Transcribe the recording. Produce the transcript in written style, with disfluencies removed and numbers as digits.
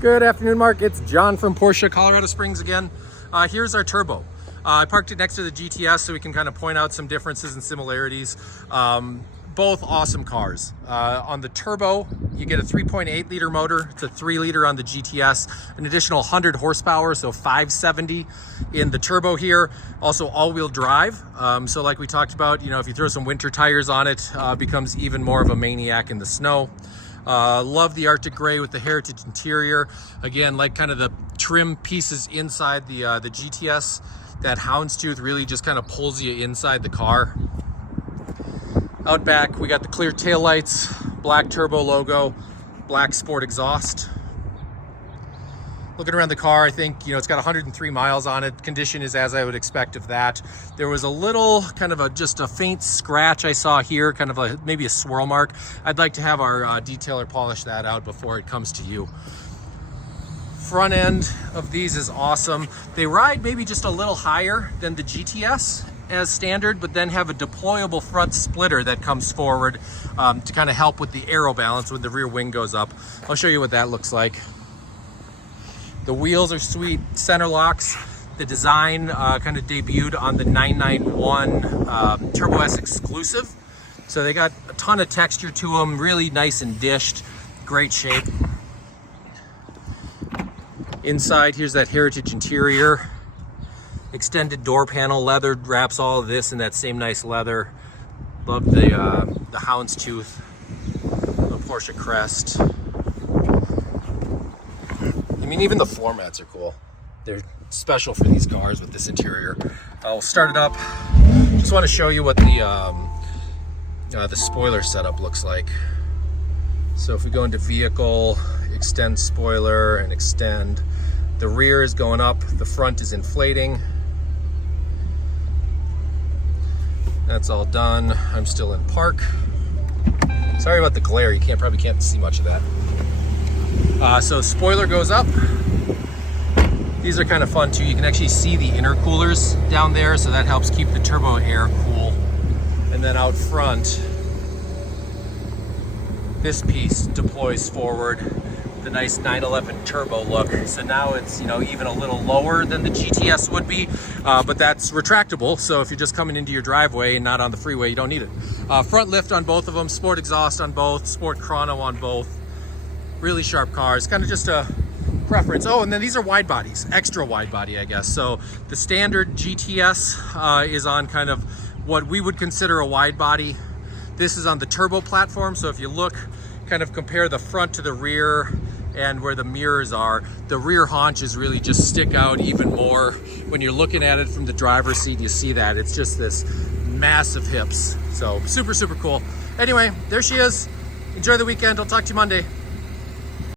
Good afternoon, Mark. It's John from Porsche, Colorado Springs again. Here's our turbo. I parked it next to the GTS so we can kind of point out some differences and similarities. Both awesome cars. On the turbo, you get a 3.8 liter motor. It's a 3 liter on the GTS, an additional 100 horsepower, so 570 in the turbo here. Also all-wheel drive. So like we talked about, if you throw some winter tires on it, becomes even more of a maniac in the snow. Love the Arctic gray with the heritage interior. Again, like kind of the trim pieces inside the GTS. That houndstooth really just kind of pulls you inside the car. Out back, we got the clear taillights, black turbo logo, black sport exhaust. Looking around the car, I think, it's got 103 miles on it. Condition is as I would expect of that. There was a little kind of just a faint scratch I saw here, kind of maybe a swirl mark. I'd like to have our detailer polish that out before it comes to you. Front end of these is awesome. They ride maybe just a little higher than the GTS as standard, but then have a deployable front splitter that comes forward to kind of help with the aero balance when the rear wing goes up. I'll show you what that looks like. The wheels are sweet, center locks. The design kind of debuted on the 991 Turbo S exclusive. So they got a ton of texture to them, really nice and dished, great shape. Inside, here's that heritage interior. Extended door panel, leather wraps all of this in that same nice leather. Love the houndstooth, the Porsche crest. I mean, even the floor mats are cool. They're special for these cars with this interior. I'll start it up. Just want to show you what the spoiler setup looks like. So if we go into vehicle, extend spoiler and extend, the rear is going up, the front is inflating. That's all done. I'm still in park. Sorry about the glare. You probably can't see much of that. So spoiler goes up. These are kind of fun too. You can actually see the intercoolers down there, so that helps keep the turbo air cool. And then out front, this piece deploys forward. The nice 911 turbo look. So now it's even a little lower than the GTS would be, but that's retractable. So if you're just coming into your driveway and not on the freeway, you don't need it. Front lift on both of them, sport exhaust on both, sport chrono on both. Really sharp cars, kind of just a preference. Oh, and then these are wide bodies, extra wide body, I guess. So the standard GTS is on kind of what we would consider a wide body. This is on the turbo platform. So if you look, kind of compare the front to the rear and where the mirrors are, the rear haunches really just stick out even more. When you're looking at it from the driver's seat, you see that. It's just this massive hips. So super, super cool. Anyway, there she is. Enjoy the weekend. I'll talk to you Monday.